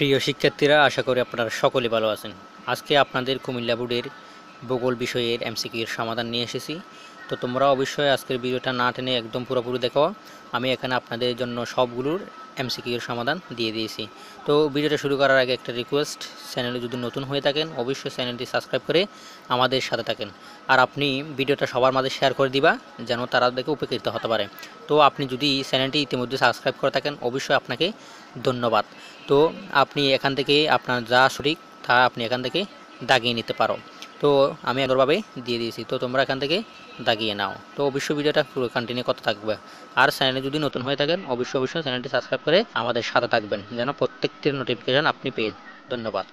প্রিয় শিক্ষার্থীরা, আশা করি আপনারা সকলে ভালো আছেন। আজকে আপনাদের কুমিল্লা বোর্ডের ভূগোল বিষয়ের এমসিকিউর সমাধান নিয়ে এসেছি। তো তোমরা অবশ্যই আজকের ভিডিওটা না টেনে একদম পুরোপুরি দেখো। আমি এখানে আপনাদের জন্য সবগুলোর এমসিকিউর সমাধান দিয়ে দিয়েছি। তো ভিডিওটা শুরু করার আগে একটা রিকোয়েস্ট, চ্যানেলে যদি নতুন হয়ে থাকেন অবশ্যই চ্যানেলটি সাবস্ক্রাইব করে আমাদের সাথে থাকেন। আর আপনি ভিডিওটা সবার মাঝে শেয়ার করে দিবা, যেন তারা দেখে উপকৃত হতে পারে। তো আপনি যদি চ্যানেলটি ইতিমধ্যে সাবস্ক্রাইব করে থাকেন অবশ্যই আপনাকে ধন্যবাদ। তো আপনি এখান থেকে আপনার যা সঠিক তা আপনি এখান থেকে দাগিয়ে নিতে পারো। তো আমি সুন্দরভাবে দিয়ে দিয়েছি, তো তোমরা এখান থেকে দাগিয়ে নাও। তো অবশ্যই ভিডিওটা পুরো কন্টিনিউ করতে থাকবে। আর চ্যানেলে যদি নতুন হয়ে থাকেন অবশ্যই চ্যানেলটি সাবস্ক্রাইব করে আমাদের সাথে থাকবেন, যেন প্রত্যেকটির নোটিফিকেশন আপনি পেয়ে। ধন্যবাদ।